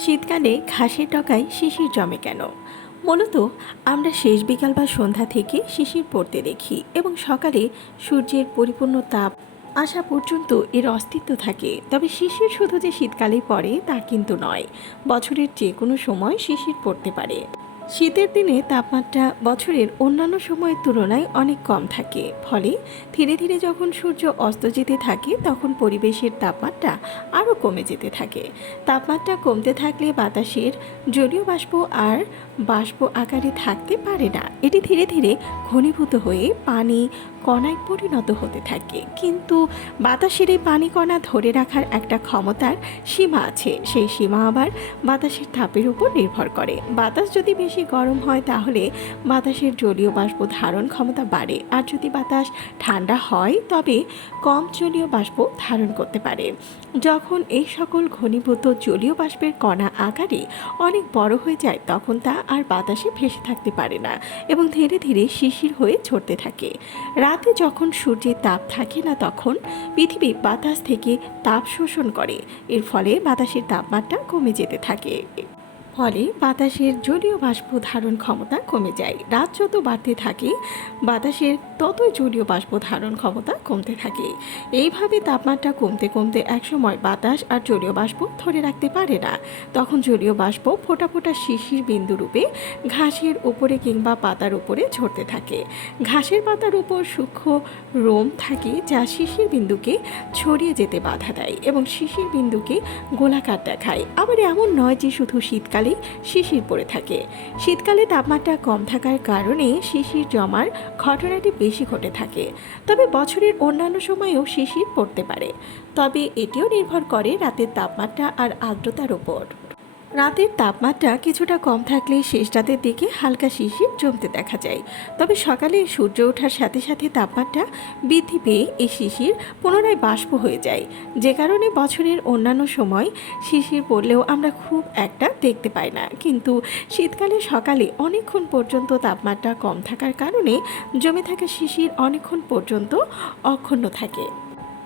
শীতকালে ঘাসের টকায় শিশির জমে কেন? মূলত আমরা শেষ বিকাল বা সন্ধ্যা থেকে শিশির পড়তে দেখি এবং সকালে সূর্যের পরিপূর্ণ তাপ আসা পর্যন্ত এর অস্তিত্ব থাকে। তবে শিশির শুধু যে শীতকালেই পড়ে, তা কিন্তু নয়। বছরের যে কোনো সময় শিশির পড়তে পারে। শীতের দিনে তাপমাত্রা বছরের অন্যান্য সময়ের তুলনায় অনেক কম থাকে। ফলে ধীরে ধীরে যখন সূর্য অস্ত যেতে থাকে, তখন পরিবেশের তাপমাত্রা আরও কমে যেতে থাকে। তাপমাত্রা কমতে থাকলে বাতাসের জলীয় বাষ্প আর বাষ্প আকারে থাকতে পারে না। এটি ধীরে ধীরে ঘনীভূত হয়ে পানি কণায় পরিণত হতে থাকে। কিন্তু বাতাসের এই পানি কণা ধরে রাখার একটা ক্ষমতার সীমা আছে। সেই সীমা আবার বাতাসের তাপের উপর নির্ভর করে। বাতাস যদি বেশি গরম হয় তাহলে বাতাসের জলীয় বাষ্প ধারণ ক্ষমতা বাড়ে। আর যদি বাতাস ঠান্ডা হয়, তবে কম জলীয় বাষ্প ধারণ করতে পারে। যখন এই সকল ঘনীভূত জলীয় বাষ্পের কণা আকারে অনেক বড় হয়ে যায়, তখন তা আর বাতাসে ভেসে থাকতে পারে না এবং ধীরে ধীরে শিশির হয়ে ঝরতে থাকে। রাতে যখন সূর্যের তাপ থাকে না, তখন পৃথিবী বাতাস থেকে তাপ শোষণ করে। এর ফলে বাতাসের তাপমাত্রা কমে যেতে থাকে। ফলে বাতাসের জলীয় বাষ্প ধারণ ক্ষমতা কমে যায়। রাত যত বাড়তে থাকে, বাতাসের ততই জলীয় বাষ্প ধারণ ক্ষমতা কমতে থাকে। এইভাবে তাপমাত্রা কমতে কমতে একসময় বাতাস আর জলীয় বাষ্প ধরে রাখতে পারে না। তখন জলীয় বাষ্প ফোটা ফোটা শিশির বিন্দুরূপে ঘাসের উপরে কিংবা পাতার উপরে ঝরতে থাকে। ঘাসের পাতার উপর সূক্ষ্ম রোম থাকে যা শিশির বিন্দুকে ছড়িয়ে যেতে বাধা দেয় এবং শিশির বিন্দুকে গোলাকার দেখায়। আবার এমন নয় যে শুধু শীতকালেই শিশির পড়ে থাকে। শীতকালে তাপমাত্রা কম থাকার কারণে শিশির জমার ঘটনাটি বেশি ঘটে থাকে। তবে বছরের অন্যান্য সময়েও শিশির পড়তে পারে। তবে এটিও নির্ভর করে রাতের তাপমাত্রা আর আর্দ্রতার ওপর রাতের তাপমাত্রা কিছুটা কম থাকলে শেষ রাতের দিকে হালকা শিশির জমতে দেখা যায়। তবে সকালে সূর্য ওঠার সাথে সাথে তাপমাত্রা বৃদ্ধি পেয়ে এই শিশির পুনরায় বাষ্প হয়ে যায়। যে কারণে বছরের অন্যান্য সময় শিশির পড়লেও আমরা খুব একটা দেখতে পাই না। কিন্তু শীতকালে সকালে অনেকক্ষণ পর্যন্ত তাপমাত্রা কম থাকার কারণে জমে থাকা শিশির অনেকক্ষণ পর্যন্ত অক্ষুণ্ণ থাকে।